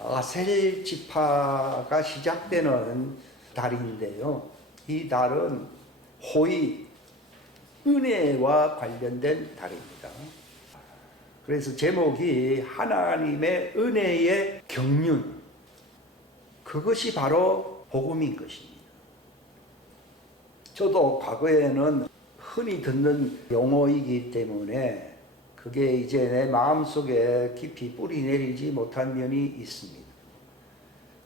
아셀 지파가 시작되는 달인데요. 이 달은 호의, 은혜와 관련된 달입니다. 그래서 제목이 하나님의 은혜의 경륜, 그것이 바로 복음인 것입니다. 저도 과거에는 흔히 듣는 용어이기 때문에 그게 이제 내 마음속에 깊이 뿌리 내리지 못한 면이 있습니다.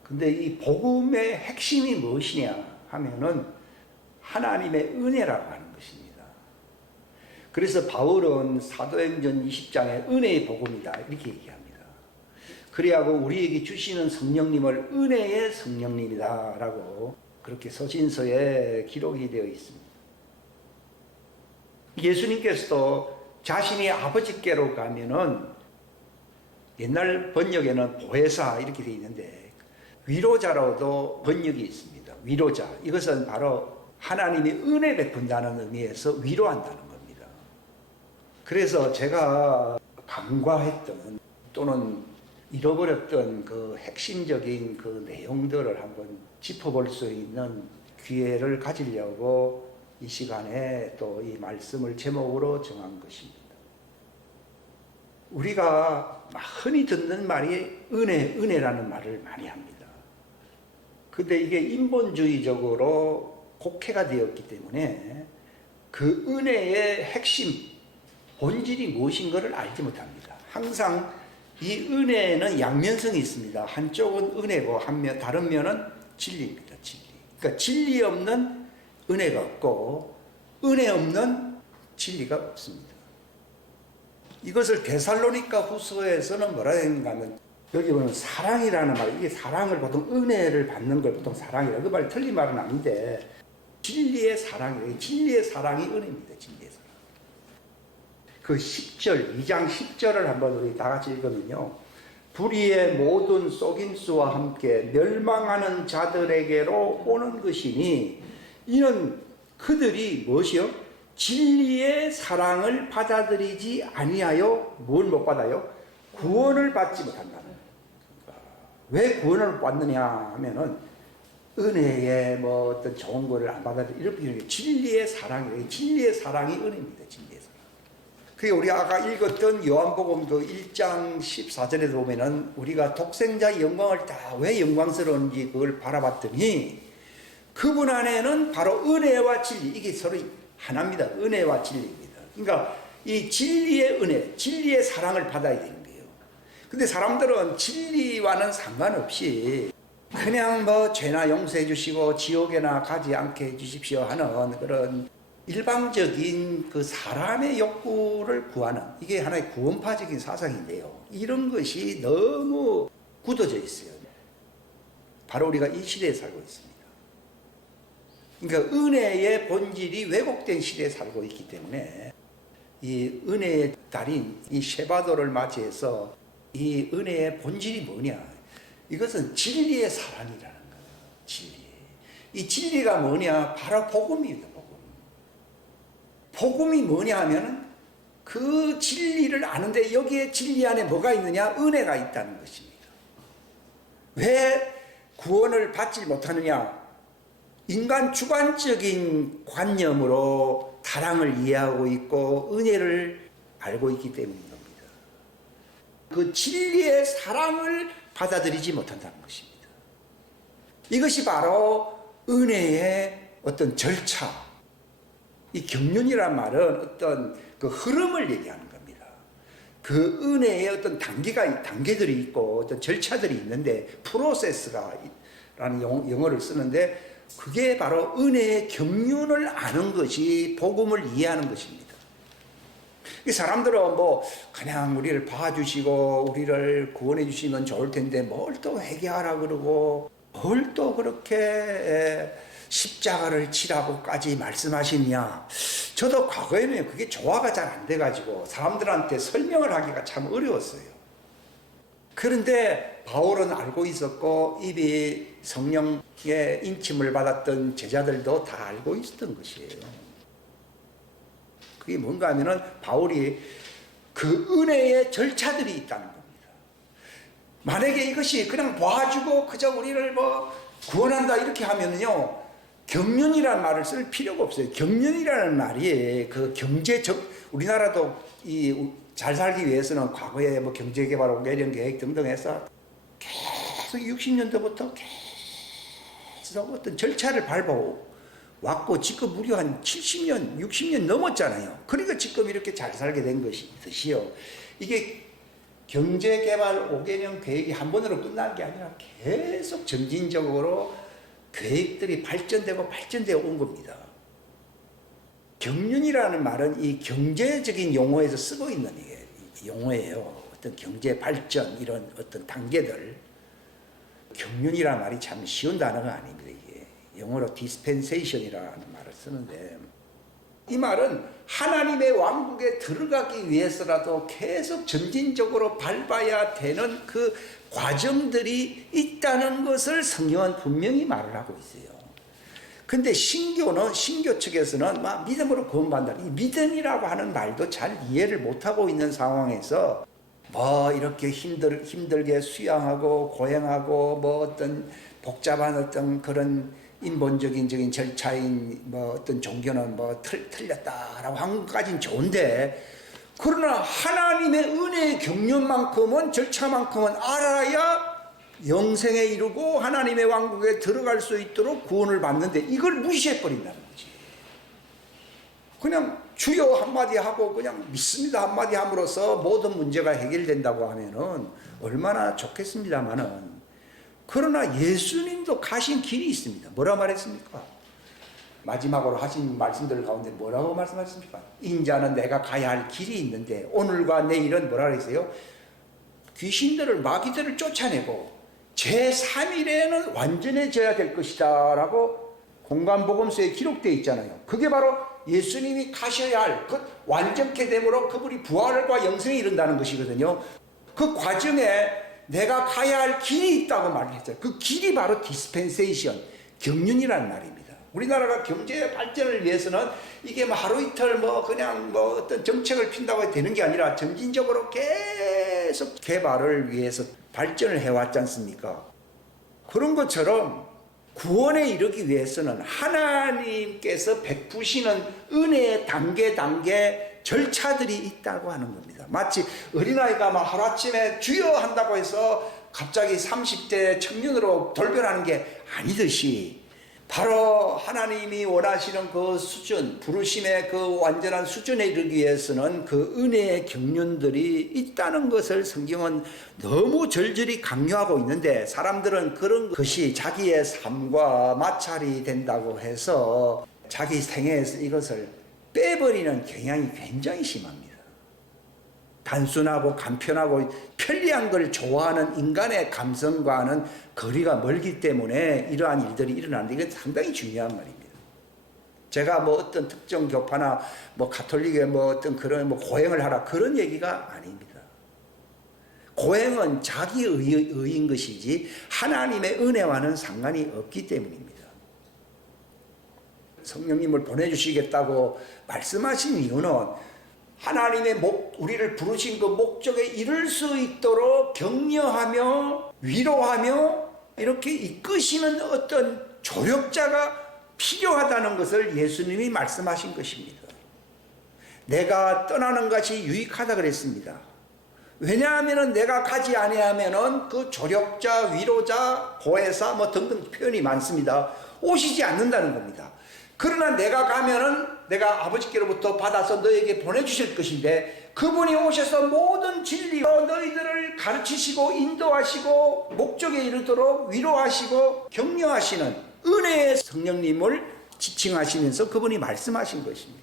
근데 이 복음의 핵심이 무엇이냐 하면은 하나님의 은혜라고 하는 것입니다. 그래서 바울은 사도행전 20장에 은혜의 복음이다 이렇게 얘기합니다. 그리하고 우리에게 주시는 성령님을 은혜의 성령님이다 라고 그렇게 서신서에 기록이 되어 있습니다. 예수님께서도 자신이 아버지께로 가면은 옛날 번역에는 보혜사 이렇게 되어 있는데 위로자로도 번역이 있습니다. 위로자, 이것은 바로 하나님이 은혜 베푼다는 의미에서 위로한다는 겁니다. 그래서 제가 간과했던 또는 잃어버렸던 그 핵심적인 그 내용들을 한번 짚어볼 수 있는 기회를 가지려고 이 시간에 또 이 말씀을 제목으로 정한 것입니다. 우리가 흔히 듣는 말이 은혜라는 말을 많이 합니다. 근데 이게 인본주의적으로 곡해가 되었기 때문에 그 은혜의 핵심, 본질이 무엇인가를 알지 못합니다. 항상 이 은혜는 양면성이 있습니다. 한쪽은 은혜고 다른 면은 진리입니다. 진리. 그러니까 진리 없는 은혜가 없고 은혜 없는 진리가 없습니다. 이것을 데살로니가 후서에서는 뭐라 했는가 하면 여기 보면 사랑이라는 말, 이게 사랑을 보통 은혜를 받는 걸 보통 사랑이라, 그 말 틀린 말은 아닌데 진리의 사랑이에요. 진리의 사랑이 은혜입니다. 진리의 사랑. 그 10절, 2장 10절을 한번 우리 다 같이 읽으면요. 불의의 모든 속임수와 함께 멸망하는 자들에게로 오는 것이니 이는 그들이 무엇이요? 진리의 사랑을 받아들이지 아니하여 뭘 못 받아요? 구원을 받지 못한다는 거예요. 왜 구원을 받느냐 하면은 은혜의 뭐 어떤 좋은 거를 안 받아들이 이렇게 진리의 사랑이에요. 진리의 사랑이 은혜입니다. 진리의 사랑. 그게 우리 아까 읽었던 요한복음 그 1장 14절에 보면은 우리가 독생자의 영광을 다 왜 영광스러운지 그걸 바라봤더니 그분 안에는 바로 은혜와 진리, 이게 서로 하나입니다. 은혜와 진리입니다. 그러니까 이 진리의 은혜, 진리의 사랑을 받아야 되는 거예요. 근데 사람들은 진리와는 상관없이 그냥 뭐 죄나 용서해 주시고 지옥에나 가지 않게 해 주십시오 하는 그런 일방적인 그 사람의 욕구를 구하는, 이게 하나의 구원파적인 사상인데요. 이런 것이 너무 굳어져 있어요. 바로 우리가 이 시대에 살고 있습니다. 그러니까 은혜의 본질이 왜곡된 시대에 살고 있기 때문에 이 은혜의 달인 이 셰바도를 맞이해서 이 은혜의 본질이 뭐냐, 이것은 진리의 사랑이라는 거예요. 진리. 이 진리가 뭐냐, 바로 복음입니다. 복음이 뭐냐 하면 그 진리를 아는데 여기에 진리 안에 뭐가 있느냐, 은혜가 있다는 것입니다. 왜 구원을 받지 못하느냐, 인간 주관적인 관념으로 사랑을 이해하고 있고 은혜를 알고 있기 때문인 겁니다. 그 진리의 사랑을 받아들이지 못한다는 것입니다. 이것이 바로 은혜의 어떤 절차, 이 경륜이란 말은 어떤 그 흐름을 얘기하는 겁니다. 그 은혜의 어떤 단계들이 있고 어떤 절차들이 있는데 프로세스가 라는 영어를 쓰는데 그게 바로 은혜의 경륜을 아는 것이 복음을 이해하는 것입니다. 이 사람들은 뭐 그냥 우리를 봐주시고 우리를 구원해 주시면 좋을 텐데 뭘 또 회개하라 그러고 뭘 또 그렇게 십자가를 치라고까지 말씀하시냐. 저도 과거에는 그게 조화가 잘 안 돼가지고 사람들한테 설명을 하기가 참 어려웠어요. 그런데 바울은 알고 있었고 이미 성령의 인침을 받았던 제자들도 다 알고 있었던 것이에요. 그게 뭔가 하면은 바울이 그 은혜의 절차들이 있다는 겁니다. 만약에 이것이 그냥 봐주고 그저 우리를 뭐 구원한다 이렇게 하면요, 경륜이라는 말을 쓸 필요가 없어요. 경륜이라는 말이 그 경제적, 우리나라도 잘 살기 위해서는 과거에 뭐 경제개발 5개년 계획 등등 해서 계속 60년도부터 계속 어떤 절차를 밟아왔고 지금 무려 한 70년, 60년 넘었잖아요. 그러니까 지금 이렇게 잘 살게 된 것이요. 이게 경제개발 5개년 계획이 한 번으로 끝난 게 아니라 계속 점진적으로 계획들이 발전되고 온 겁니다. 경륜이라는 말은 이 경제적인 용어에서 쓰고 있는 용어예요. 어떤 경제 발전 이런 어떤 단계들. 경륜이라는 말이 참 쉬운 단어가 아닙니다. 이게 영어로 dispensation이라는 말을 쓰는데, 이 말은 하나님의 왕국에 들어가기 위해서라도 계속 점진적으로 밟아야 되는 그 과정들이 있다는 것을 성경은 분명히 말을 하고 있어요. 근데 신교 측에서는 막 믿음으로 구원받는다. 이 믿음이라고 하는 말도 잘 이해를 못하고 있는 상황에서 뭐 이렇게 힘들게 수양하고 고행하고 뭐 어떤 복잡한 어떤 그런 인본적인 절차인 뭐 어떤 종교는 뭐 틀렸다라고 한 것까지는 좋은데, 그러나 하나님의 은혜의 경륜만큼은 절차만큼은 알아야 영생에 이르고 하나님의 왕국에 들어갈 수 있도록 구원을 받는데 이걸 무시해버린다는 거지. 그냥 주여 한마디 하고 그냥 믿습니다 한마디 함으로써 모든 문제가 해결된다고 하면은 얼마나 좋겠습니다마는, 그러나 예수님도 가신 길이 있습니다. 뭐라 말했습니까? 마지막으로 하신 말씀들 가운데 뭐라고 말씀하셨습니까? 인자는 내가 가야 할 길이 있는데 오늘과 내일은 뭐라 그랬어요? 귀신들을, 마귀들을 쫓아내고 제3일에는 완전해져야 될 것이다 라고 공간복음서에 기록되어 있잖아요. 그게 바로 예수님이 가셔야 할 그 완전케 됨으로 그분이 부활과 영생에 이른다는 것이거든요. 그 과정에 내가 가야 할 길이 있다고 말을 했어요. 그 길이 바로 디스펜세이션, 경륜이라는 말입니다. 우리나라가 경제 발전을 위해서는 이게 뭐 하루 이틀 뭐 그냥 뭐 어떤 정책을 핀다고 되는 게 아니라 점진적으로 계속 개발을 위해서 발전을 해왔지 않습니까? 그런 것처럼 구원에 이르기 위해서는 하나님께서 베푸시는 은혜의 단계 절차들이 있다고 하는 겁니다. 마치 어린아이가 막 하루아침에 주여 한다고 해서 갑자기 30대 청년으로 돌변하는 게 아니듯이, 바로 하나님이 원하시는 그 수준, 부르심의 그 완전한 수준에 이르기 위해서는 그 은혜의 경륜들이 있다는 것을 성경은 너무 절절히 강요하고 있는데, 사람들은 그런 것이 자기의 삶과 마찰이 된다고 해서 자기 생애에서 이것을 빼버리는 경향이 굉장히 심합니다. 단순하고 간편하고 편리한 걸 좋아하는 인간의 감성과는 거리가 멀기 때문에 이러한 일들이 일어나는데, 이건 상당히 중요한 말입니다. 제가 뭐 어떤 특정 교파나 뭐 가톨릭의 뭐 어떤 그런 뭐 고행을 하라 그런 얘기가 아닙니다. 고행은 자기 의인 것이지 하나님의 은혜와는 상관이 없기 때문입니다. 성령님을 보내주시겠다고 말씀하신 이유는 하나님의 우리를 부르신 그 목적에 이룰 수 있도록 격려하며 위로하며 이렇게 이끄시는 어떤 조력자가 필요하다는 것을 예수님이 말씀하신 것입니다. 내가 떠나는 것이 유익하다 그랬습니다. 왜냐하면 내가 가지 아니하면 그 조력자, 위로자, 보혜사 뭐 등등 표현이 많습니다. 오시지 않는다는 겁니다. 그러나 내가 가면은 내가 아버지께로부터 받아서 너에게 보내주실 것인데, 그분이 오셔서 모든 진리로 너희들을 가르치시고 인도하시고 목적에 이르도록 위로하시고 격려하시는 은혜의 성령님을 지칭하시면서 그분이 말씀하신 것입니다.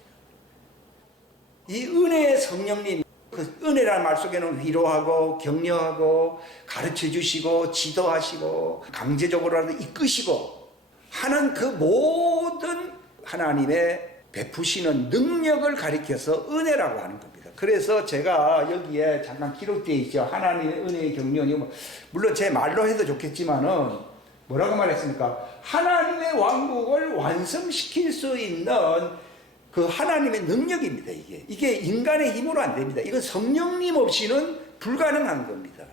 이 은혜의 성령님, 그 은혜라는 말 속에는 위로하고 격려하고 가르쳐주시고 지도하시고 강제적으로라도 이끄시고 하는 그 모든 하나님의 베푸시는 능력을 가리켜서 은혜라고 하는 겁니다. 그래서 제가 여기에 잠깐 기록되어 있죠. 하나님의 은혜의 경륜이, 물론 제 말로 해도 좋겠지만은 뭐라고 말했습니까? 하나님의 왕국을 완성시킬 수 있는 그 하나님의 능력입니다. 이게 인간의 힘으로 안 됩니다. 이건 성령님 없이는 불가능한 겁니다.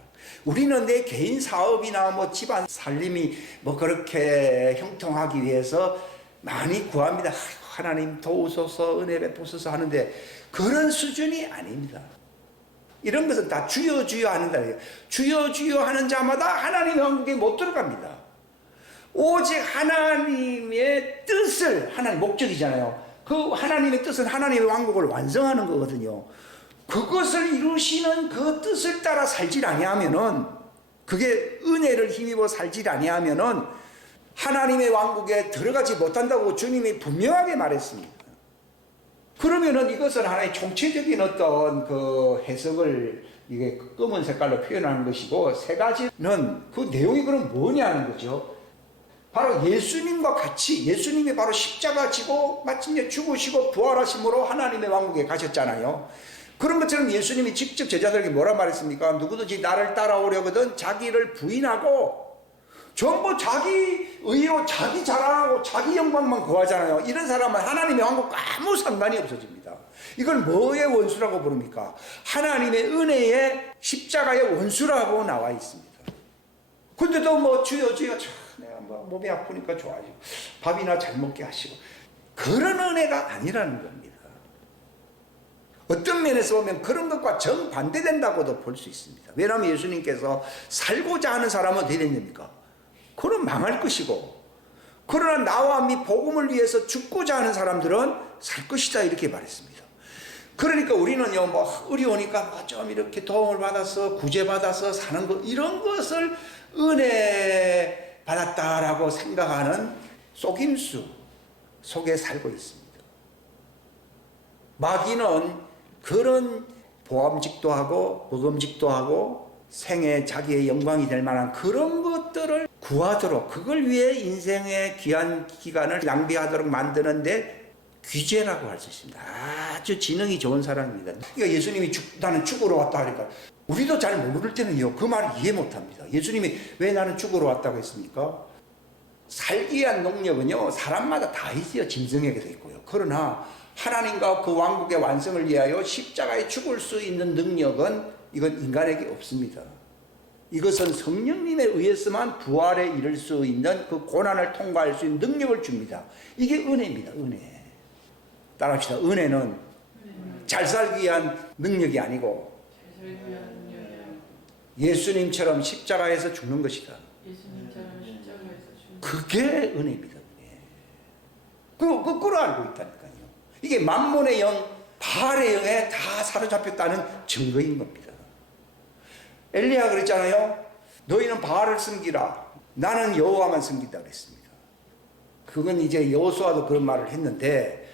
우리는 내 개인 사업이나 뭐 집안 살림이 뭐 그렇게 형통하기 위해서 많이 구합니다. 하나님 도우소서, 은혜 베푸소서 하는데 그런 수준이 아닙니다. 이런 것은 다 주여 주여 하는다. 주여 주여 하는 자마다 하나님의 왕국에 못 들어갑니다. 오직 하나님의 뜻을, 하나님 목적이잖아요. 그 하나님의 뜻은 하나님의 왕국을 완성하는 거거든요. 그것을 이루시는 그 뜻을 따라 살질 아니하면은, 그게 은혜를 힘입어 살질 아니하면은 하나님의 왕국에 들어가지 못한다고 주님이 분명하게 말했습니다. 그러면은 이것은 하나의 총체적인 어떤 그 해석을 이게 검은 색깔로 표현하는 것이고, 세 가지는 그 내용이 그럼 뭐냐는 거죠. 바로 예수님과 같이, 예수님이 바로 십자가 지고 마침내 죽으시고 부활하심으로 하나님의 왕국에 가셨잖아요. 그런 것처럼 예수님이 직접 제자들에게 뭐라 말했습니까? 누구든지 나를 따라오려거든 자기를 부인하고, 전부 자기 의로 자기 자랑하고 자기 영광만 구하잖아요. 이런 사람은 하나님의 왕국과 아무 상관이 없어집니다. 이걸 뭐의 원수라고 부릅니까? 하나님의 은혜의 십자가의 원수라고 나와 있습니다. 근데도 뭐 주여 주여, 내가 뭐 몸이 아프니까 좋아지고 밥이나 잘 먹게 하시고, 그런 은혜가 아니라는 겁니다. 어떤 면에서 보면 그런 것과 정반대된다고도 볼 수 있습니다. 왜냐하면 예수님께서 살고자 하는 사람은 어떻게 됩니까? 그럼 망할 것이고, 그러나 나와 미 복음을 위해서 죽고자 하는 사람들은 살 것이다, 이렇게 말했습니다. 그러니까 우리는요, 뭐 어려우니까 뭐 좀 이렇게 도움을 받아서 구제받아서 사는 것, 이런 것을 은혜 받았다라고 생각하는 속임수 속에 살고 있습니다. 마귀는 그런 보암직도 하고 먹음직도 하고 생애 자기의 영광이 될 만한 그런 것들을 구하도록, 그걸 위해 인생의 귀한 기간을 낭비하도록 만드는데 귀재라고 할 수 있습니다. 아주 지능이 좋은 사람입니다. 그러니까 예수님이 나는 죽으러 왔다 하니까 우리도 잘 모를 때는요, 그 말을 이해 못합니다. 예수님이 왜 나는 죽으러 왔다고 했습니까? 살기 위한 능력은요, 사람마다 다 있어요. 짐승에게 돼 있고요. 그러나 하나님과 그 왕국의 완성을 위하여 십자가에 죽을 수 있는 능력은 이건 인간에게 없습니다. 이것은 성령님에 의해서만 부활에 이를 수 있는, 그 고난을 통과할 수 있는 능력을 줍니다. 이게 은혜입니다. 은혜. 따라합시다. 은혜는 잘 살기 위한 능력이 아니고 예수님처럼 십자가에서 죽는 것이다. 그게 은혜입니다. 그걸 알고 있다니까요. 이게 만몬의 영, 바알의 영에 다 사로잡혔다는 증거인 겁니다. 엘리야가 그랬잖아요. 너희는 바알을 섬기라, 나는 여호와만 섬긴다 그랬습니다. 그건 이제 여호수아도 그런 말을 했는데,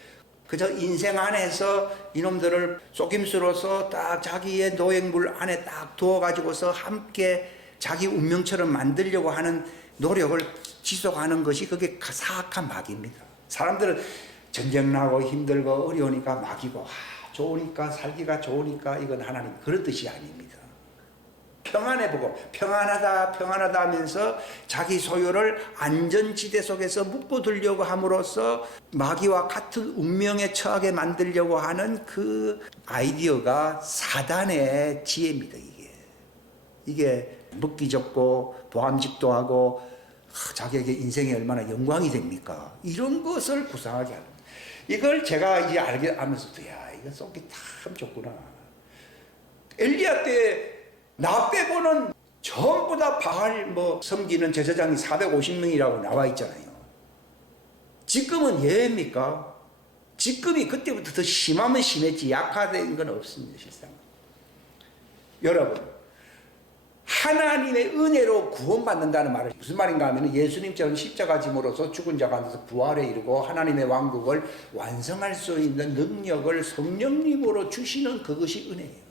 그저 인생 안에서 이놈들을 속임수로서 딱 자기의 노획물 안에 딱 두어가지고서 함께 자기 운명처럼 만들려고 하는 노력을 지속하는 것이 그게 사악한 마귀입니다. 사람들은 전쟁 나고 힘들고 어려우니까 마귀고, 좋으니까 살기가 좋으니까 이건 하나님, 그런 뜻이 아닙니다. 평안해 보고 평안하다 평안하다 하면서 자기 소유를 안전지대 속에서 묶어두려고 함으로써 마귀와 같은 운명에 처하게 만들려고 하는 그 아이디어가 사단의 지혜입니다. 이게 먹기 좋고 보암직도 하고 자기에게 인생이 얼마나 영광이 됩니까? 이런 것을 구상하게 합니다. 이걸 제가 이제 알면서도, 야, 이거 속이 참 좋구나. 엘리야 때 나 빼고는 전부 다 바알 섬기는 제사장이 450명이라고 나와 있잖아요. 지금은 예입니까? 지금이 그때부터 더 심하면 심했지 약화된 건 없습니다. 실상. 여러분, 하나님의 은혜로 구원받는다는 말은 무슨 말인가 하면, 예수님처럼 십자가 짐으로써 죽은 자 가운데서 부활에 이르고 하나님의 왕국을 완성할 수 있는 능력을 성령님으로 주시는 그것이 은혜예요.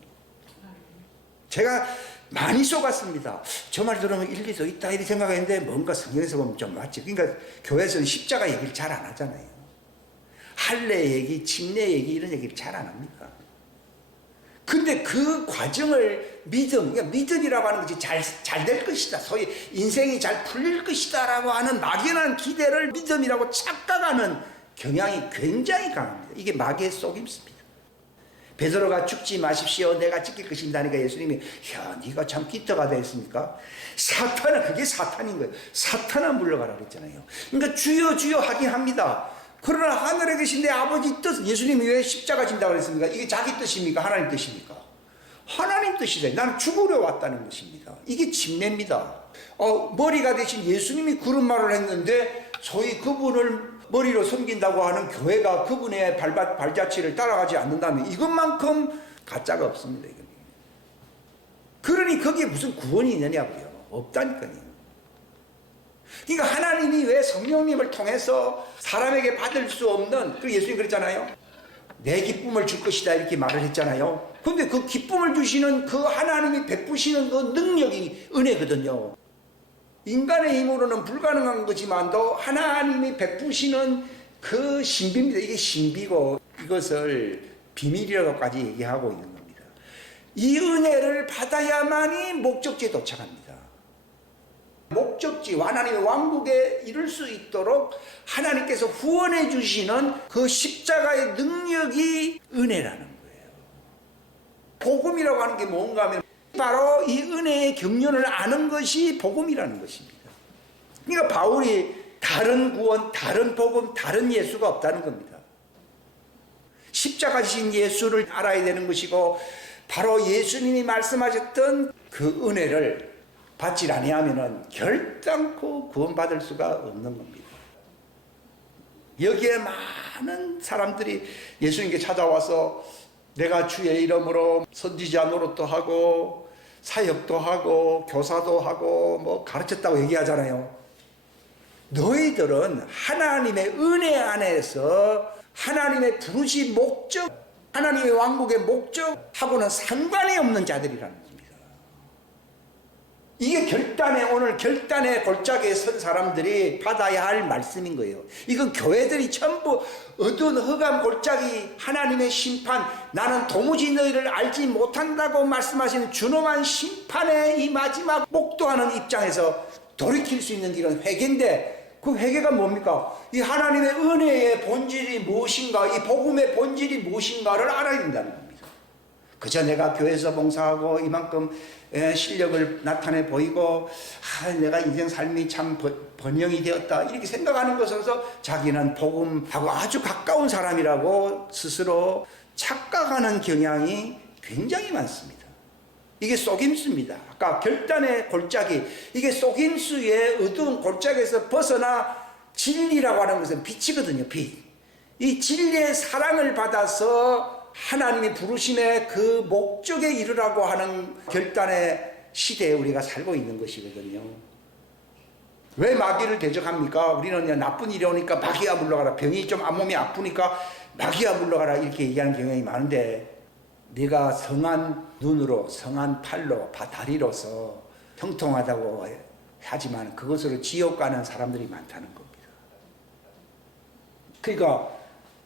제가 많이 속았습니다. 저 말 들으면 일리도 있다 이렇게 생각했는데, 뭔가 성경에서 보면 좀 맞지. 그러니까 교회에서는 십자가 얘기를 잘 안 하잖아요. 할례 얘기, 침례 얘기, 이런 얘기를 잘 안 합니까? 근데 그 과정을 그러니까 믿음이라고 하는 것이 잘 될 것이다, 소위 인생이 잘 풀릴 것이다 라고 하는 막연한 기대를 믿음이라고 착각하는 경향이 굉장히 강합니다. 이게 마귀의 속임수입니다. 베드로가 죽지 마십시오. 내가 지킬 것입니다. 하니까 예수님이 야, 네가 참 기특하다 했습니까? 사탄은 그게 사탄인 거예요. 사탄아 물러가라 그랬잖아요. 그러니까 주여 주여 하긴 합니다. 그러나 하늘에 계신 내 아버지 뜻, 예수님이 왜 십자가 진다고 그랬습니까? 이게 자기 뜻입니까? 하나님 뜻입니까? 하나님 뜻이다. 나는 죽으려 왔다는 것입니다. 이게 침례입니다. 머리가 대신 예수님이 그런 말을 했는데 소위 그분을 머리로 섬긴다고 하는 교회가 그분의 발자취를 따라가지 않는다면 이것만큼 가짜가 없습니다. 이건. 그러니 거기에 무슨 구원이 있느냐고요. 없다니까요. 그러니까 하나님이 왜 성령님을 통해서 사람에게 받을 수 없는, 그 예수님 그랬잖아요. 내 기쁨을 줄 것이다 이렇게 말을 했잖아요. 근데 그 기쁨을 주시는 그 하나님이 베푸시는 그 능력이 은혜거든요. 인간의 힘으로는 불가능한 거지만도 하나님이 베푸시는 그 신비입니다. 이게 신비고 이것을 비밀이라고까지 얘기하고 있는 겁니다. 이 은혜를 받아야만이 목적지에 도착합니다. 목적지, 하나님의 왕국에 이룰 수 있도록 하나님께서 후원해 주시는 그 십자가의 능력이 은혜라는 거예요. 복음이라고 하는 게 뭔가 하면 바로 이 은혜의 경륜을 아는 것이 복음이라는 것입니다. 그러니까 바울이 다른 구원, 다른 복음, 다른 예수가 없다는 겁니다. 십자가신 예수를 알아야 되는 것이고 바로 예수님이 말씀하셨던 그 은혜를 받지 아니하면은 결단코 구원받을 수가 없는 겁니다. 여기에 많은 사람들이 예수님께 찾아와서 내가 주의 이름으로 선지자 노릇도 하고 사역도 하고 교사도 하고 뭐 가르쳤다고 얘기하잖아요. 너희들은 하나님의 은혜 안에서 하나님의 부르신 목적, 하나님의 왕국의 목적하고는 상관이 없는 자들이라는 겁니다. 이게 오늘 결단의 골짜기에 선 사람들이 받아야 할 말씀인 거예요. 이건 교회들이 전부 어두운 흑암 골짜기 하나님의 심판, 나는 도무지 너희를 알지 못한다고 말씀하시는 준엄한 심판의 이 마지막 목도하는 입장에서 돌이킬 수 있는 길은 회개인데 그 회개가 뭡니까? 이 하나님의 은혜의 본질이 무엇인가, 이 복음의 본질이 무엇인가를 알아야 된다는 겁니다. 그저 내가 교회에서 봉사하고 이만큼 실력을 나타내 보이고 내가 인생 삶이 참 번영이 되었다 이렇게 생각하는 것으로서 자기는 복음하고 아주 가까운 사람이라고 스스로 착각하는 경향이 굉장히 많습니다. 이게 속임수입니다. 아까 결단의 골짜기, 이게 속임수의 어두운 골짜기에서 벗어나 진리라고 하는 것은 빛이거든요. 빛. 이 진리의 사랑을 받아서 하나님이 부르심의 그 목적에 이르라고 하는 결단의 시대에 우리가 살고 있는 것이거든요. 왜 마귀를 대적합니까? 우리는 나쁜 일이 오니까 마귀야 물러가라, 병이 좀 몸이 아프니까 마귀야 물러가라 이렇게 얘기하는 경향이 많은데, 네가 성한 눈으로 성한 팔로 다리로서 형통하다고 하지만 그것으로 지옥 가는 사람들이 많다는 겁니다. 그러니까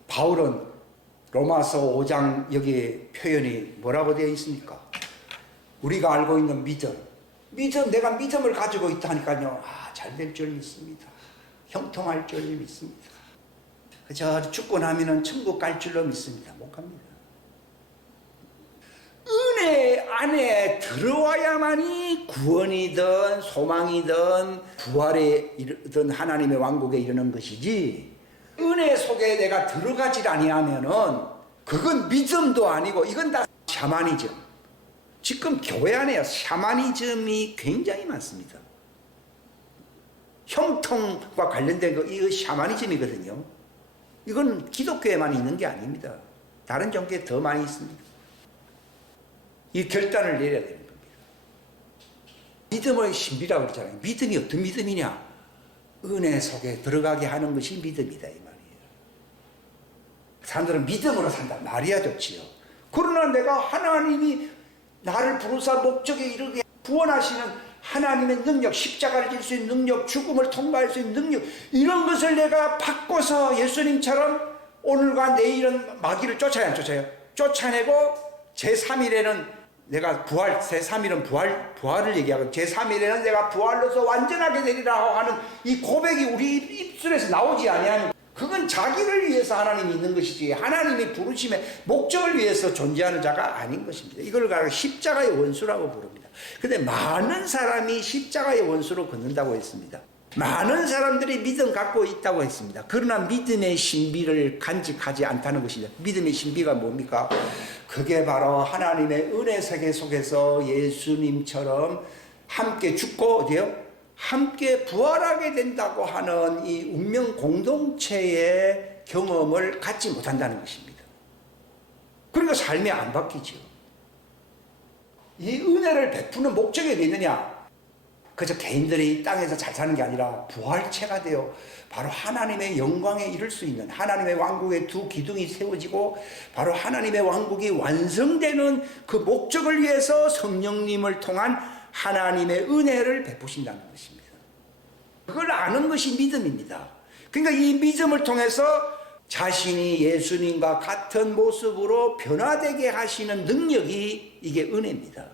바울은 로마서 5장 여기 표현이 뭐라고 되어 있습니까? 우리가 알고 있는 믿음, 내가 믿음을 가지고 있다 하니까요, 잘 될 줄 믿습니다. 형통할 줄 믿습니다. 저 죽고 나면은 천국 갈 줄로 믿습니다. 못 갑니다. 은혜 안에 들어와야만이 구원이든 소망이든 부활에 이르든 하나님의 왕국에 이르는 것이지, 은혜 속에 내가 들어가지 아니하면은 그건 믿음도 아니고 이건 다 샤머니즘. 지금 교회 안에 샤머니즘이 굉장히 많습니다. 형통과 관련된 거 이거 샤머니즘이거든요. 이건 기독교에만 있는 게 아닙니다. 다른 종교에 더 많이 있습니다. 이 결단을 내려야 되는 겁니다. 믿음의 신비라고 그러잖아요. 믿음이 어떤 믿음이냐? 은혜 속에 들어가게 하는 것이 믿음이다 이 말이에요. 사람들은 믿음으로 산다 말이야 좋지요. 그러나 내가 하나님이 나를 부르사 목적에 이르게 구원하시는 하나님의 능력, 십자가를 질 수 있는 능력, 죽음을 통과할 수 있는 능력, 이런 것을 내가 받고서 예수님처럼 오늘과 내일은 마귀를 쫓아야 안 쫓아요? 쫓아내고 제3일에는 내가 제3일은 부활을 얘기하고 제3일에는 내가 부활로서 완전하게 되리라 하는 이 고백이 우리 입술에서 나오지 아니하는, 그건 자기를 위해서 하나님이 있는 것이지 하나님이 부르심의 목적을 위해서 존재하는 자가 아닌 것입니다. 이걸 가지고 십자가의 원수라고 부릅니다. 근데 많은 사람이 십자가의 원수로 걷는다고 했습니다. 많은 사람들이 믿음 갖고 있다고 했습니다. 그러나 믿음의 신비를 간직하지 않다는 것입니다. 믿음의 신비가 뭡니까? 그게 바로 하나님의 은혜 세계 속에서 예수님처럼 함께 죽고 어디요? 함께 부활하게 된다고 하는 이 운명 공동체의 경험을 갖지 못한다는 것입니다. 그러니까 삶이 안 바뀌죠. 이 은혜를 베푸는 목적이 어디 있느냐? 그저 개인들이 이 땅에서 잘 사는 게 아니라 부활체가 되어 바로 하나님의 영광에 이를 수 있는 하나님의 왕국의 두 기둥이 세워지고 바로 하나님의 왕국이 완성되는 그 목적을 위해서 성령님을 통한 하나님의 은혜를 베푸신다는 것입니다. 그걸 아는 것이 믿음입니다. 그러니까 이 믿음을 통해서 자신이 예수님과 같은 모습으로 변화되게 하시는 능력이 이게 은혜입니다.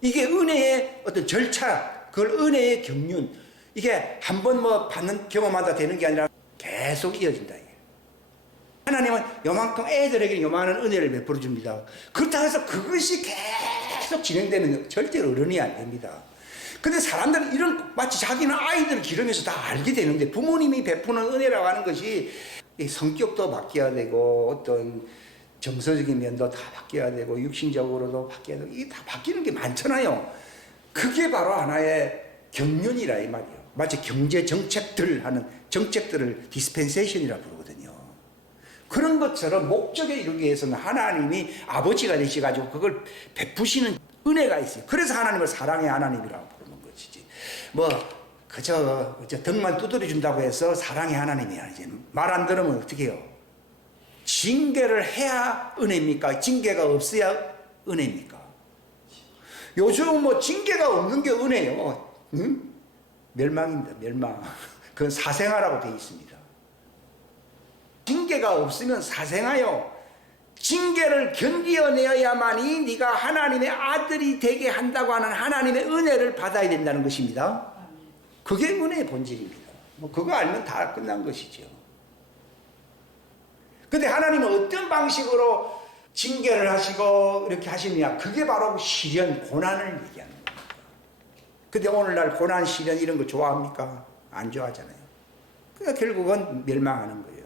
이게 은혜의 어떤 절차, 그걸 은혜의 경륜, 이게 한 번 뭐 받는 경험하다 되는 게 아니라 계속 이어진다. 이게. 하나님은 요만큼 애들에게 요만한 은혜를 베풀어 줍니다. 그렇다고 해서 그것이 계속 진행되면 절대 어른이 안 됩니다. 근데 사람들은 이런 마치 자기는 아이들을 기르면서 다 알게 되는데 부모님이 베푸는 은혜라고 하는 것이 성격도 바뀌어야 되고 어떤 정서적인 면도 다 바뀌어야 되고 육신적으로도 바뀌어야 되고 이게 다 바뀌는 게 많잖아요. 그게 바로 하나의 경륜이라 이 말이에요. 마치 경제 정책들 하는 정책들을 디스펜세이션이라 부르거든요. 그런 것처럼 목적에 이르기 위해서는 하나님이 아버지가 되셔가지고 그걸 베푸시는 은혜가 있어요. 그래서 하나님을 사랑의 하나님이라고 부르는 것이지. 뭐 그저 등만 두드려 준다고 해서 사랑의 하나님이 아니지. 말 안 들으면 어떻게 해요? 징계를 해야 은혜입니까? 징계가 없어야 은혜입니까? 요즘 뭐 징계가 없는 게 은혜요. 응? 멸망입니다. 멸망. 그건 사생아라고 되어 있습니다. 징계가 없으면 사생아요. 징계를 견디어내야만이 네가 하나님의 아들이 되게 한다고 하는 하나님의 은혜를 받아야 된다는 것입니다. 그게 은혜의 본질입니다. 뭐 그거 알면 다 끝난 것이죠. 근데 하나님은 어떤 방식으로 징계를 하시고 이렇게 하시느냐? 그게 바로 시련, 고난을 얘기하는 겁니다. 근데 오늘날 고난, 시련 이런 거 좋아합니까? 안 좋아하잖아요. 그러니까 결국은 멸망하는 거예요.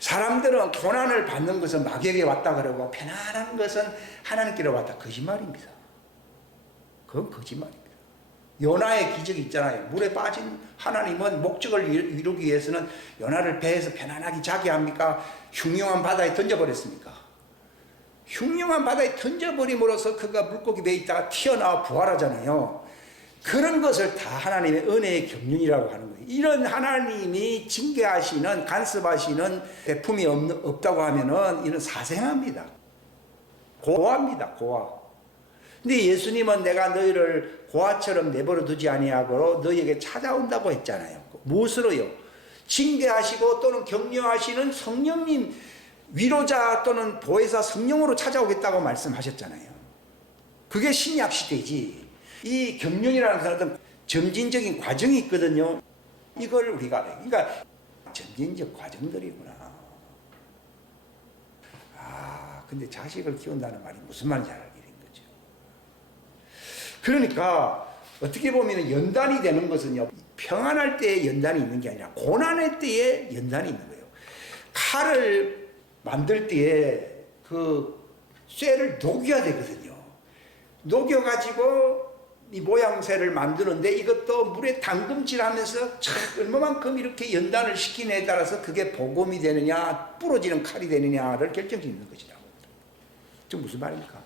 사람들은 고난을 받는 것은 마귀에게 왔다 그러고 편안한 것은 하나님께로 왔다. 거짓말입니다. 그건 거짓말입니다. 요나의 기적이 있잖아요. 물에 빠진 하나님은 목적을 이루기 위해서는 요나를 배에서 편안하게 자게 합니까? 흉흉한 바다에 던져버렸습니까? 흉흉한 바다에 던져버림으로써 그가 물고기 배에 있다가 튀어나와 부활하잖아요. 그런 것을 다 하나님의 은혜의 경륜이라고 하는 거예요. 이런 하나님이 징계하시는, 간섭하시는 베품이 없다고 하면은 이런 사생합니다. 고아입니다, 고아. 근데 예수님은 내가 너희를 고아처럼 내버려 두지 아니하고 너희에게 찾아온다고 했잖아요. 무엇으로요? 징계하시고 또는 격려하시는 성령님, 위로자 또는 보혜사 성령으로 찾아오겠다고 말씀하셨잖아요. 그게 신약 시대지. 이 경륜이라는 것은 점진적인 과정이 있거든요. 이걸 우리가 그러니까 점진적 과정들이구나. 근데 자식을 키운다는 말이 무슨 말인지 알게 된 거죠. 그러니까 어떻게 보면 연단이 되는 것은요, 평안할 때에 연단이 있는 게 아니라 고난의 때에 연단이 있는 거예요. 칼을 만들 때에 그 쇠를 녹여야 되거든요. 녹여가지고 이 모양새를 만드는데 이것도 물에 담금질하면서 얼마만큼 이렇게 연단을 시키느냐에 따라서 그게 복음이 되느냐 부러지는 칼이 되느냐를 결정짓는 것이라고. 저 무슨 말입니까?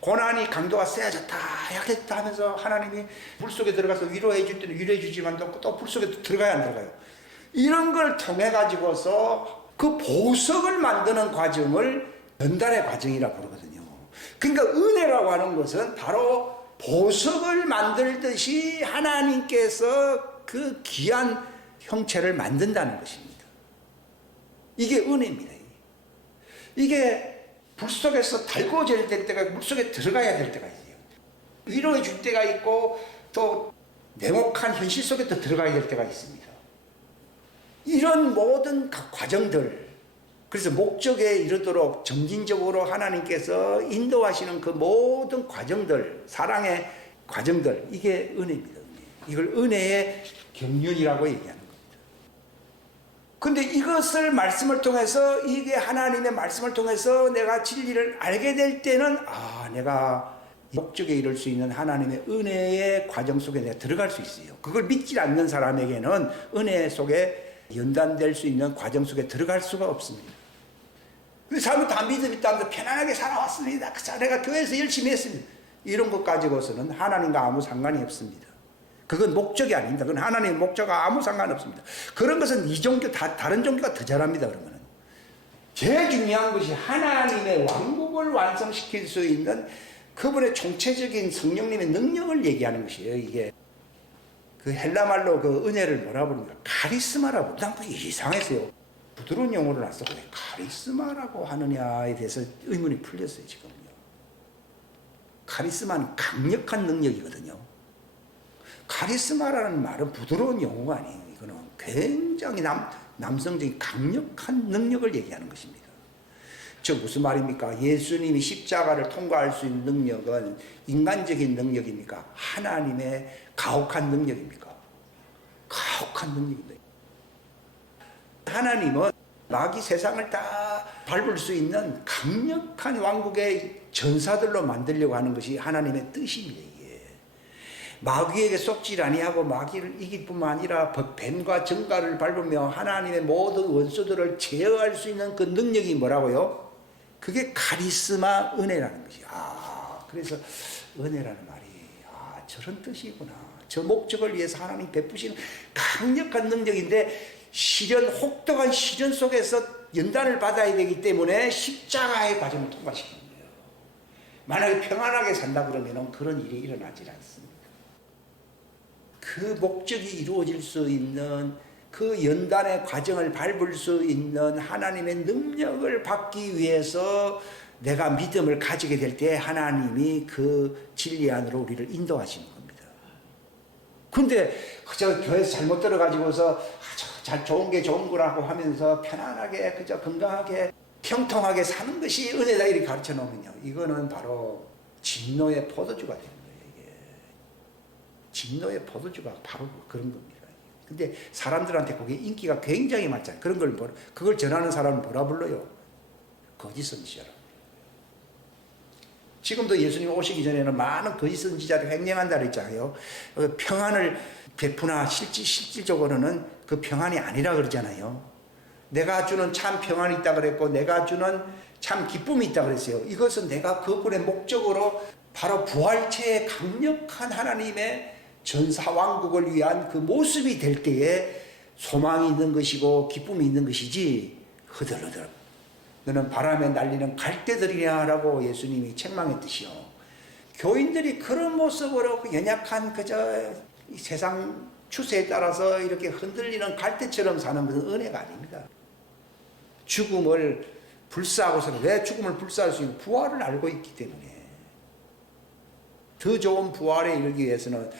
고난이 강도가 세졌다 약했다 하면서 하나님이 물속에 들어가서 위로해 줄 때는 위로해 주지만 또 물속에 들어가야 안 들어가요. 이런 걸 통해 가지고서 그 보석을 만드는 과정을 연단의 과정이라 부르거든요. 그러니까 은혜라고 하는 것은 바로 보석을 만들듯이 하나님께서 그 귀한 형체를 만든다는 것입니다. 이게 은혜입니다. 이게 불 속에서 달궈질 때가 물속에 들어가야 될 때가 있어요. 위로해 줄 때가 있고 또 냉혹한 현실 속에 또 들어가야 될 때가 있습니다. 이런 모든 과정들, 그래서 목적에 이르도록 점진적으로 하나님께서 인도하시는 그 모든 과정들, 사랑의 과정들, 이게 은혜입니다. 이걸 은혜의 경륜이라고 얘기하는 겁니다. 근데 이것을 말씀을 통해서, 이게 하나님의 말씀을 통해서 내가 진리를 알게 될 때는, 내가 목적에 이룰 수 있는 하나님의 은혜의 과정 속에 내가 들어갈 수 있어요. 그걸 믿지 않는 사람에게는 은혜 속에 연단될 수 있는 과정 속에 들어갈 수가 없습니다. 그 사람은 다 믿음 있다면서 편안하게 살아왔습니다. 내가 교회에서 열심히 했습니다. 이런 것 가지고서는 하나님과 아무 상관이 없습니다. 그건 목적이 아닙니다. 그건 하나님의 목적과 아무 상관없습니다. 그런 것은 이 종교, 다른 종교가 더 잘합니다. 그러면 제일 중요한 것이 하나님의 왕국을 완성시킬 수 있는 그분의 총체적인 성령님의 능력을 얘기하는 것이에요. 이게 그 헬라말로 그 은혜를 뭐라 부릅니까? 카리스마라고. 난 이상했어요. 부드러운 용어를 안 쓰고 왜 카리스마라고 하느냐에 대해서 의문이 풀렸어요. 지금요. 카리스마는 강력한 능력이거든요. 카리스마라는 말은 부드러운 용어가 아니에요. 이거는 굉장히 남성적인 강력한 능력을 얘기하는 것입니다. 즉 무슨 말입니까? 예수님이 십자가를 통과할 수 있는 능력은 인간적인 능력입니까? 하나님의 가혹한 능력입니까? 가혹한 능력입니다. 하나님은 마귀 세상을 다 밟을 수 있는 강력한 왕국의 전사들로 만들려고 하는 것이 하나님의 뜻입니다. 이게 마귀에게 속지 아니하고 마귀를 이길 뿐만 아니라 뱀과 정갈을 밟으며 하나님의 모든 원수들을 제어할 수 있는 그 능력이 뭐라고요? 그게 카리스마 은혜라는 것이. 그래서 은혜라는 말이 저런 뜻이구나. 저 목적을 위해서 하나님 베푸시는 강력한 능력인데 혹독한 시련 속에서 연단을 받아야 되기 때문에 십자가의 과정을 통과시키는 거예요. 만약에 평안하게 산다 그러면 그런 일이 일어나질 않습니다. 그 목적이 이루어질 수 있는 그 연단의 과정을 밟을 수 있는 하나님의 능력을 받기 위해서 내가 믿음을 가지게 될 때 하나님이 그 진리 안으로 우리를 인도하시는 겁니다. 근데 그저 교회에서 잘못 들어가지고서 좋은 게 좋은 거라고 하면서 편안하게 그저 건강하게 평통하게 사는 것이 은혜다 이렇게 가르쳐 놓으면요, 이거는 바로 진노의 포도주가 되는 거예요. 이게 진노의 포도주가 바로 그런 겁니다. 근데 사람들한테 그게 인기가 굉장히 많잖아요. 그걸 전하는 사람은 뭐라 불러요? 거짓 선지자라고. 지금도 예수님 오시기 전에는 많은 거짓 선지자를 횡령한다 그랬잖아요. 평안을 베푸나 실질적으로는 그 평안이 아니라 그러잖아요. 내가 주는 참 평안이 있다 그랬고 내가 주는 참 기쁨이 있다 그랬어요. 이것은 내가 그분의 목적으로 바로 부활체의 강력한 하나님의 전사왕국을 위한 그 모습이 될 때에 소망이 있는 것이고 기쁨이 있는 것이지, 흐들흐들 너는 바람에 날리는 갈대들이냐라고 예수님이 책망했듯이요. 교인들이 그런 모습으로 연약한 그저 세상 추세에 따라서 이렇게 흔들리는 갈대처럼 사는 것은 은혜가 아닙니다. 죽음을 불사하고서는 왜 죽음을 불사할 수 있는 부활을 알고 있기 때문에 더 좋은 부활에 이르기 위해서는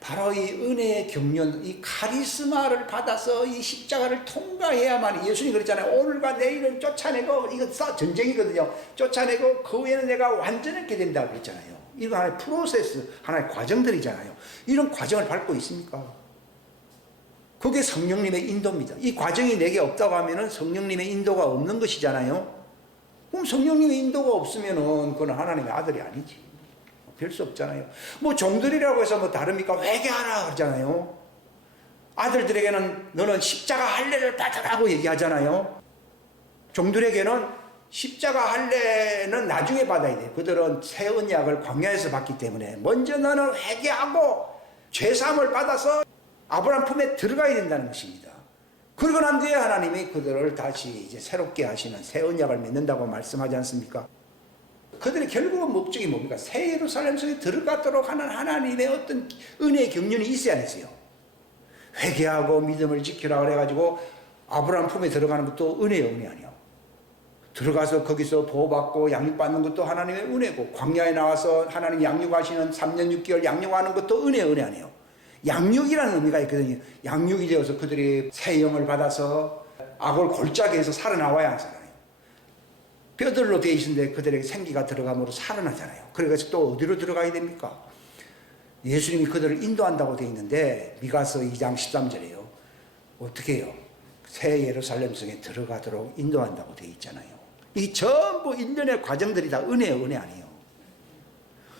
바로 이 은혜의 경륜, 이 카리스마를 받아서 이 십자가를 통과해야만, 예수님이 그랬잖아요. 오늘과 내일은 쫓아내고, 이거 전쟁이거든요. 쫓아내고 그 후에는 내가 완전하게 된다고 그랬잖아요. 이거 하나의 프로세스, 하나의 과정들이잖아요. 이런 과정을 밟고 있습니까? 그게 성령님의 인도입니다. 이 과정이 내게 없다고 하면은 성령님의 인도가 없는 것이잖아요. 그럼 성령님의 인도가 없으면은 그건 하나님의 아들이 아니지. 별 수 없잖아요. 뭐 종들이라고 해서 뭐 다릅니까? 회개하라 그러잖아요. 아들들에게는 너는 십자가 할례를 받으라고 얘기하잖아요. 종들에게는 십자가 할례는 나중에 받아야 돼요. 그들은 새 언약을 광야에서 받기 때문에 먼저 너는 회개하고 죄사함을 받아서 아브라함 품에 들어가야 된다는 것입니다. 그러고 난 뒤에 하나님이 그들을 다시 이제 새롭게 하시는 새 언약을 맺는다고 말씀하지 않습니까? 그들의 결국은 목적이 뭡니까? 새 예루살렘 속에 들어가도록 하는 하나님의 어떤 은혜의 경륜이 있어야 했어요. 회개하고 믿음을 지키라 그래가지고 아브라함 품에 들어가는 것도 은혜의 은혜 아니야. 들어가서 거기서 보호받고 양육받는 것도 하나님의 은혜고, 광야에 나와서 하나님 양육하시는 3년 6개월 양육하는 것도 은혜의 은혜 아니에요. 양육이라는 의미가 있거든요. 양육이 되어서 그들이 새 영을 받아서 악을 골짜기에서 살아나와야 하잖아요. 뼈들로 되어 있는데 그들에게 생기가 들어감으로 살아나잖아요. 그래서 또 어디로 들어가야 됩니까? 예수님이 그들을 인도한다고 되어 있는데 미가서 2장 13절에요. 어떻게 해요? 새 예루살렘 성에 들어가도록 인도한다고 되어 있잖아요. 이 전부 일련의 과정들이 다 은혜예요, 은혜 아니에요.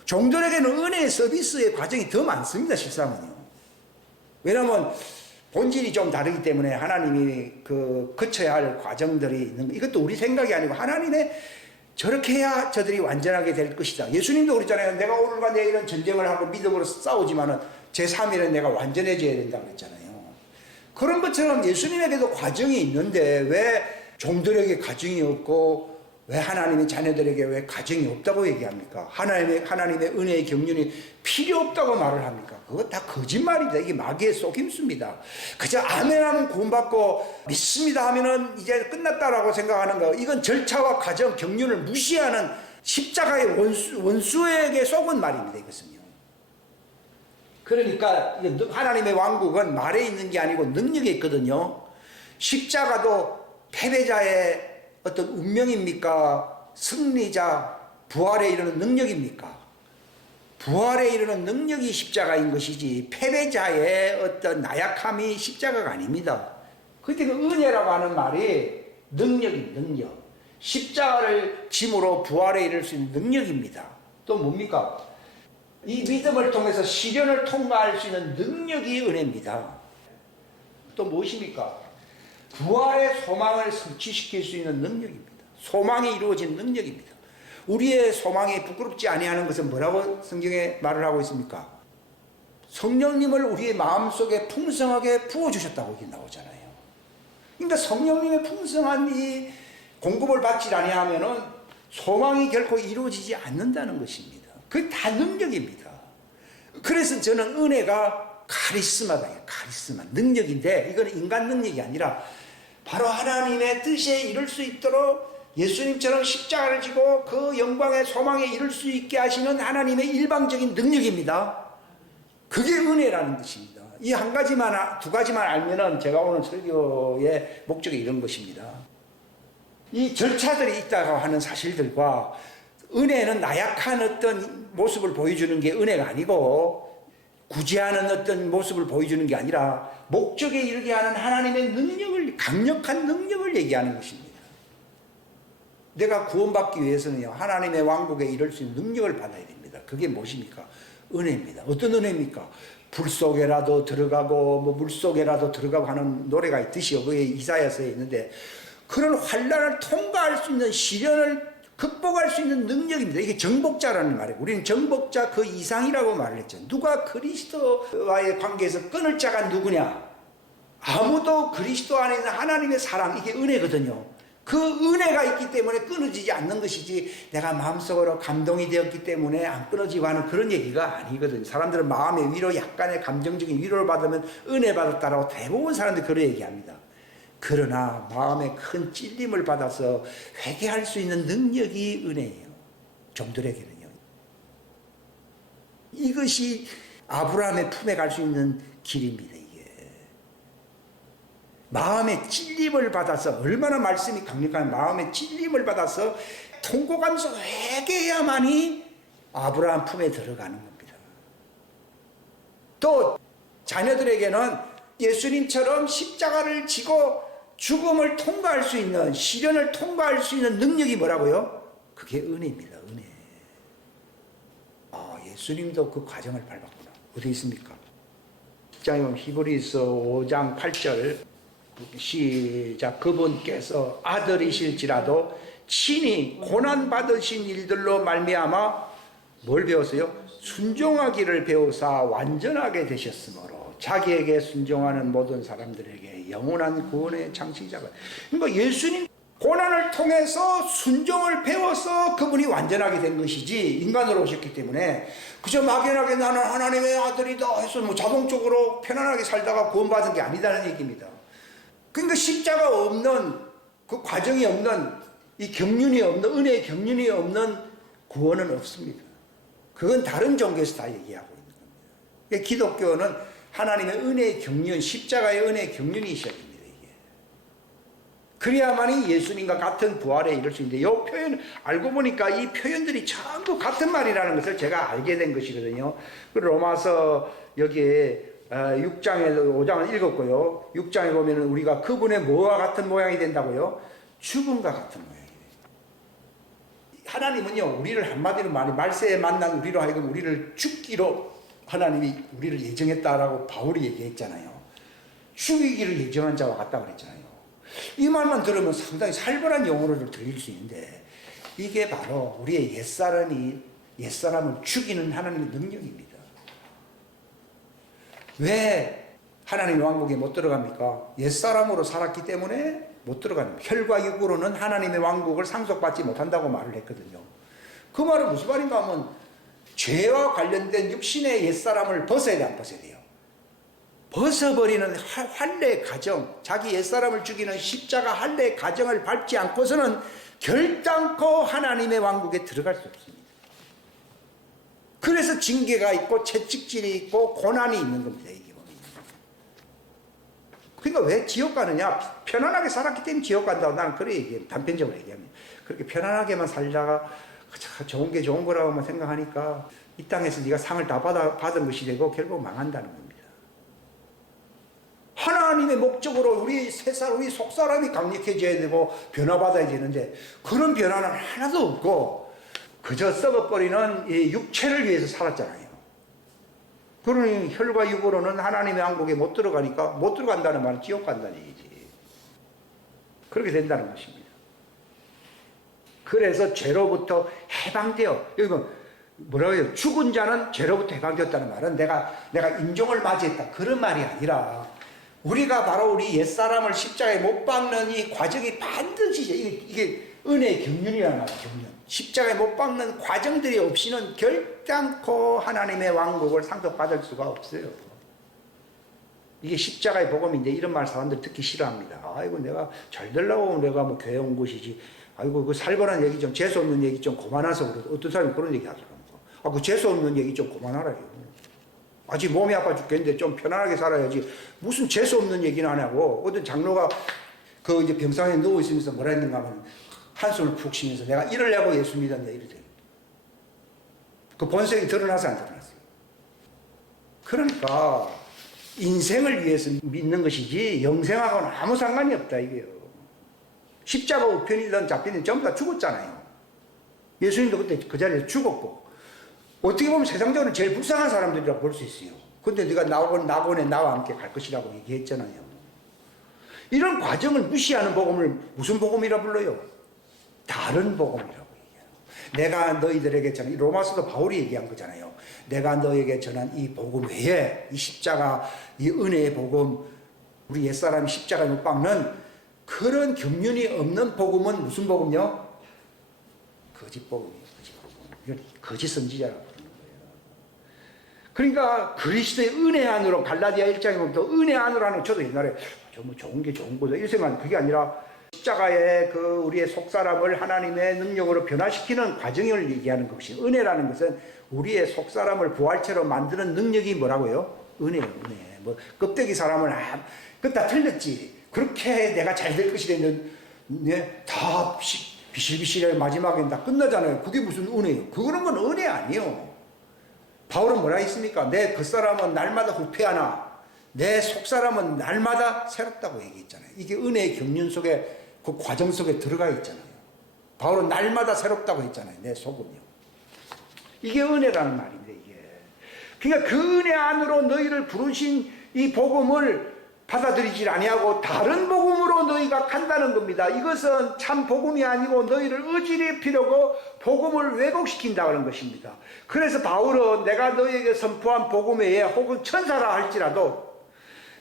종들에게는 은혜의 서비스의 과정이 더 많습니다, 실상은요. 왜냐하면 본질이 좀 다르기 때문에 하나님이 거쳐야 할 과정들이 있는 거. 이것도 우리 생각이 아니고 하나님의 저렇게 해야 저들이 완전하게 될 것이다. 예수님도 그랬잖아요. 내가 오늘과 내일은 전쟁을 하고 믿음으로 싸우지만은 제3일은 내가 완전해져야 된다고 그랬잖아요. 그런 것처럼 예수님에게도 과정이 있는데 왜 종들에게 과정이 없고 왜 하나님의 자녀들에게 왜 과정이 없다고 얘기합니까? 하나님의 은혜의 경륜이 필요 없다고 말을 합니까? 그거 다 거짓말입니다. 이게 마귀의 속임수입니다. 그저 아멘하면 구원받고 믿습니다 하면은 이제 끝났다라고 생각하는 거, 이건 절차와 과정, 경륜을 무시하는 십자가의 원수에게 속은 말입니다. 이것은요. 그러니까 하나님의 왕국은 말에 있는 게 아니고 능력에 있거든요. 십자가도 패배자의 어떤 운명입니까? 승리자, 부활에 이르는 능력입니까? 부활에 이르는 능력이 십자가인 것이지 패배자의 어떤 나약함이 십자가가 아닙니다. 그때 그 은혜라고 하는 말이 능력. 십자가를 짐으로 부활에 이를 수 있는 능력입니다. 또 뭡니까? 이 믿음을 통해서 시련을 통과할 수 있는 능력이 은혜입니다. 또 무엇입니까? 부활의 소망을 성취시킬 수 있는 능력입니다. 소망이 이루어진 능력입니다. 우리의 소망이 부끄럽지 아니하는 것은 뭐라고 성경에 말을 하고 있습니까? 성령님을 우리의 마음속에 풍성하게 부어주셨다고 이렇게 나오잖아요. 그러니까 성령님의 풍성한 이 공급을 받지 아니하면은 소망이 결코 이루어지지 않는다는 것입니다. 그게 다 능력입니다. 그래서 저는 은혜가 카리스마, 능력인데 이건 인간 능력이 아니라 바로 하나님의 뜻에 이룰 수 있도록 예수님처럼 십자가를 지고 그 영광의 소망에 이룰 수 있게 하시는 하나님의 일방적인 능력입니다. 그게 은혜라는 것입니다. 이 한 가지만, 두 가지만 알면은 제가 오늘 설교의 목적이 이런 것입니다. 이 절차들이 있다고 하는 사실들과 은혜는 나약한 어떤 모습을 보여주는 게 은혜가 아니고 구제하는 어떤 모습을 보여주는 게 아니라 목적에 이르게 하는 하나님의 능력을, 강력한 능력을 얘기하는 것입니다. 내가 구원받기 위해서는요, 하나님의 왕국에 이를 수 있는 능력을 받아야 됩니다. 그게 무엇입니까? 은혜입니다. 어떤 은혜입니까? 불 속에라도 들어가고 물 속에라도 들어가고 하는 노래가 있듯이요. 그게 이사야서에 있는데 그런 환난을 통과할 수 있는 시련을 극복할 수 있는 능력입니다. 이게 정복자라는 말이에요. 우리는 정복자 그 이상이라고 말을 했죠. 누가 그리스도와의 관계에서 끊을 자가 누구냐? 아무도 그리스도 안에 있는 하나님의 사랑, 이게 은혜거든요. 그 은혜가 있기 때문에 끊어지지 않는 것이지 내가 마음속으로 감동이 되었기 때문에 안 끊어지고 하는 그런 얘기가 아니거든요. 사람들은 마음의 위로, 약간의 감정적인 위로를 받으면 은혜 받았다라고 대부분 사람들이 그런 얘기합니다. 그러나 마음에 큰 찔림을 받아서 회개할 수 있는 능력이 은혜예요. 종들에게는요. 이것이 아브라함의 품에 갈 수 있는 길입니다. 이게 마음의 찔림을 받아서, 얼마나 말씀이 강력한, 마음의 찔림을 받아서 통곡하면서 회개해야만이 아브라함 품에 들어가는 겁니다. 또 자녀들에게는 예수님처럼 십자가를 지고 죽음을 통과할 수 있는, 시련을 통과할 수 있는 능력이 뭐라고요? 그게 은혜입니다. 은혜. 예수님도 그 과정을 밟았구나. 어디 있습니까? 히브리서 5장 8절 시작. 그분께서 아들이실지라도 친히 고난받으신 일들로 말미암아 뭘 배웠어요? 순종하기를 배우사 완전하게 되셨으므로 자기에게 순종하는 모든 사람들에게 영원한 구원의 창시자가. 그러니까 예수님 고난을 통해서 순종을 배워서 그분이 완전하게 된 것이지, 인간으로 오셨기 때문에 그저 막연하게 나는 하나님의 아들이다 해서 뭐 자동적으로 편안하게 살다가 구원받은 게 아니다는 얘기입니다. 그러니까 십자가 없는, 그 과정이 없는, 이 경륜이 없는, 은혜의 경륜이 없는 구원은 없습니다. 그건 다른 종교에서 다 얘기하고 있는 겁니다. 기독교는 하나님의 은혜의 경륜, 십자가의 은혜의 경륜이 있어야 됩니다. 이게. 그래야만이 예수님과 같은 부활에 이를 수 있는데, 이 표현 알고 보니까 이 표현들이 전부 같은 말이라는 것을 제가 알게 된 것이거든요. 로마서 여기에 6장에서 5장을 읽었고요. 6장에 보면 우리가 그분의 뭐와 같은 모양이 된다고요? 죽음과 같은 모양이 돼요. 하나님은요, 우리를 한마디로 말세에 만난 우리로 하여금 우리를 죽기로 하나님이 우리를 예정했다라고 바울이 얘기했잖아요. 죽이기를 예정한 자와 같다 그랬잖아요. 이 말만 들으면 상당히 살벌한 용어를 들릴 수 있는데, 이게 바로 우리의 옛사람을 죽이는 하나님의 능력입니다. 왜 하나님의 왕국에 못 들어갑니까? 옛사람으로 살았기 때문에 못 들어갑니다. 혈과 육으로는 하나님의 왕국을 상속받지 못한다고 말을 했거든요. 그 말은 무슨 말인가 하면, 죄와 관련된 육신의 옛사람을 벗어야 돼, 안 벗어야 돼요? 벗어버리는 할례 가정, 자기 옛사람을 죽이는 십자가 할례 가정을 밟지 않고서는 결단코 하나님의 왕국에 들어갈 수 없습니다. 그래서 징계가 있고 채찍질이 있고 고난이 있는 겁니다. 이게 보면. 그러니까 왜 지옥 가느냐? 편안하게 살았기 때문에 지옥 간다고 나는 그래 얘기해요. 단편적으로 얘기합니다. 그렇게 편안하게만 살다가 좋은 게 좋은 거라고만 생각하니까 이 땅에서 네가 상을 다 받은 것이 되고 결국 망한다는 겁니다. 하나님의 목적으로 우리 우리 속사람이 강력해져야 되고 변화받아야 되는데, 그런 변화는 하나도 없고 그저 썩어버리는 이 육체를 위해서 살았잖아요. 그러니 혈과 육으로는 하나님의 왕국에 못 들어가니까, 못 들어간다는 말은 지옥 간다는 얘기지. 그렇게 된다는 것입니다. 그래서 죄로부터 해방되어, 여기 뭐라고 해요? 죽은 자는 죄로부터 해방되었다는 말은 내가 임종을 맞이했다, 그런 말이 아니라, 우리가 바로 우리 옛사람을 십자가에 못 박는 이 과정이 반드시, 이게 은혜의 경륜이라는 말이에요. 경륜. 십자가에 못 박는 과정들이 없이는 결단코 하나님의 왕국을 상속받을 수가 없어요. 이게 십자가의 복음인데, 이런 말 사람들 듣기 싫어합니다. 아이고, 내가 잘 되려고 내가 뭐 교회 온 것이지. 아이고, 그 살벌한 얘기 좀, 재수 없는 얘기 좀 그만해서 그래. 어떤 사람이 그런 얘기 하더라고요. 아, 그 재수 없는 얘기 좀 그만하라요. 아직 몸이 아파 죽겠는데 좀 편안하게 살아야지. 무슨 재수 없는 얘기는 하냐고. 어떤 장로가 그 이제 병상에 누워 있으면서 뭐라 했는가 하면, 한숨을 푹 쉬면서 내가 이러려고 예수 믿었네, 이러더니. 그 본성이 드러나서 안 드러났어요. 그러니까 인생을 위해서 믿는 것이지 영생하고는 아무 상관이 없다, 이게요. 십자가 우편이든 잡히든 전부 다 죽었잖아요. 예수님도 그때 그 자리에서 죽었고, 어떻게 보면 세상적으로 제일 불쌍한 사람들이라고 볼 수 있어요. 근데 네가 낙원에 나와 함께 갈 것이라고 얘기했잖아요. 이런 과정을 무시하는 복음을 무슨 복음이라 불러요? 다른 복음이라고 얘기해요. 내가 너희들에게 전한, 로마서도 바울이 얘기한 거잖아요. 내가 너에게 전한 이 복음 외에, 이 십자가, 이 은혜의 복음, 우리 옛사람이 십자가에 못 박는 그런 경륜이 없는 복음은 무슨 복음이요? 거짓 복음이에요. 거짓 복음. 이건 거짓 선지자라고 그러는 거예요. 그러니까 그리스도의 은혜 안으로, 갈라디아 1장에 보면 또 은혜 안으로 하는, 저도 옛날에 뭐 좋은 게 좋은 거죠, 이 생각은 그게 아니라, 십자가의 그 우리의 속사람을 하나님의 능력으로 변화시키는 과정을 얘기하는 것이, 은혜라는 것은 우리의 속사람을 부활체로 만드는 능력이 뭐라고요? 은혜예요, 은혜. 뭐 껍데기 사람을 그거 다 틀렸지. 그렇게 내가 잘 될 것이 되는, 다 비실비실해 마지막엔 다 끝나잖아요. 그게 무슨 은혜예요? 그런 건 은혜 아니에요. 바울은 뭐라 했습니까? 내 겉사람은 날마다 후패하나 내 속사람은 날마다 새롭다고 얘기했잖아요. 이게 은혜의 경륜 속에, 그 과정 속에 들어가 있잖아요. 바울은 날마다 새롭다고 했잖아요. 내 속은요. 이게 은혜라는 말인데, 이게. 그러니까 그 은혜 안으로 너희를 부르신 이 복음을 받아들이질 아니하고 다른 복음으로 너희가 간다는 겁니다. 이것은 참 복음이 아니고 너희를 어지럽히려고 복음을 왜곡시킨다 그런 것입니다. 그래서 바울은 내가 너희에게 선포한 복음 외에 혹은 천사라 할지라도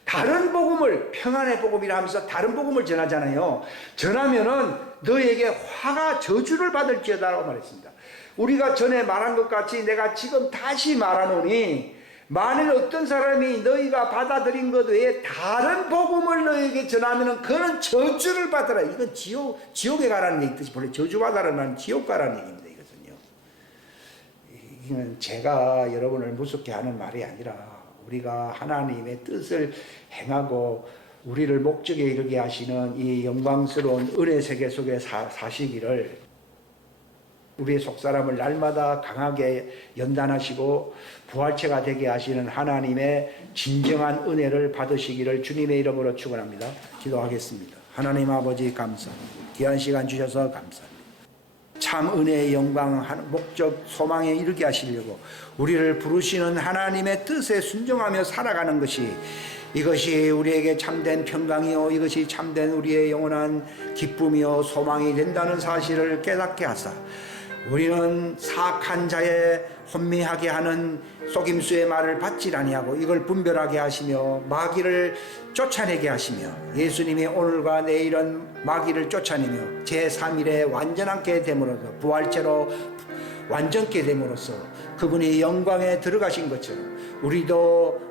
다른 복음을, 평안의 복음이라 하면서 다른 복음을 전하잖아요. 전하면은 너희에게 화가, 저주를 받을지어다라고 말했습니다. 우리가 전에 말한 것 같이 내가 지금 다시 말하노니, 만일 어떤 사람이 너희가 받아들인 것 외에 다른 복음을 너희에게 전하면은 그는 저주를 받으라. 이건 지옥에 가라는 얘기 뜻이, 본래 저주받아라는 말은 지옥 가라는 얘기입니다. 이것은요. 이건 제가 여러분을 무섭게 하는 말이 아니라 우리가 하나님의 뜻을 행하고 우리를 목적에 이르게 하시는 이 영광스러운 은혜 세계 속에 사시기를 우리의 속사람을 날마다 강하게 연단하시고 부활체가 되게 하시는 하나님의 진정한 은혜를 받으시기를 주님의 이름으로 축원합니다. 기도하겠습니다. 하나님 아버지 감사합니다. 귀한 시간 주셔서 감사합니다. 참 은혜의 영광 목적 소망에 이르게 하시려고 우리를 부르시는 하나님의 뜻에 순종하며 살아가는 것이 이것이 우리에게 참된 평강이요 이것이 참된 우리의 영원한 기쁨이요 소망이 된다는 사실을 깨닫게 하사 우리는 사악한 자의 혼미하게 하는 속임수의 말을 받지 아니하고 이걸 분별하게 하시며 마귀를 쫓아내게 하시며 예수님이 오늘과 내일은 마귀를 쫓아내며 제3일에 완전하게 됨으로써 부활체로 완전케 됨으로써 그분이 영광에 들어가신 것처럼 우리도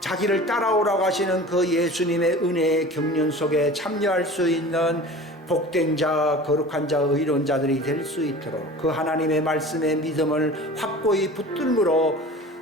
자기를 따라오라고 하시는 그 예수님의 은혜의 경륜 속에 참여할 수 있는 복된 자, 거룩한 자, 의로운 자들이 될 수 있도록 그 하나님의 말씀의 믿음을 확고히 붙들므로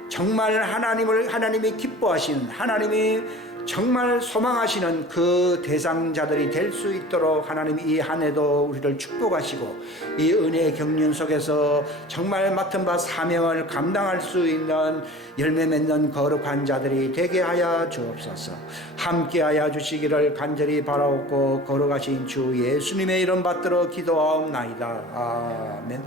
정말 하나님이 기뻐하시는 하나님이 정말 소망하시는 그 대상자들이 될 수 있도록 하나님이 이 한 해도 우리를 축복하시고 이 은혜의 경륜 속에서 정말 맡은 바 사명을 감당할 수 있는 열매 맺는 거룩한 자들이 되게 하여 주옵소서. 함께하여 주시기를 간절히 바라옵고 거룩하신 주 예수님의 이름 받들어 기도하옵나이다. 아멘.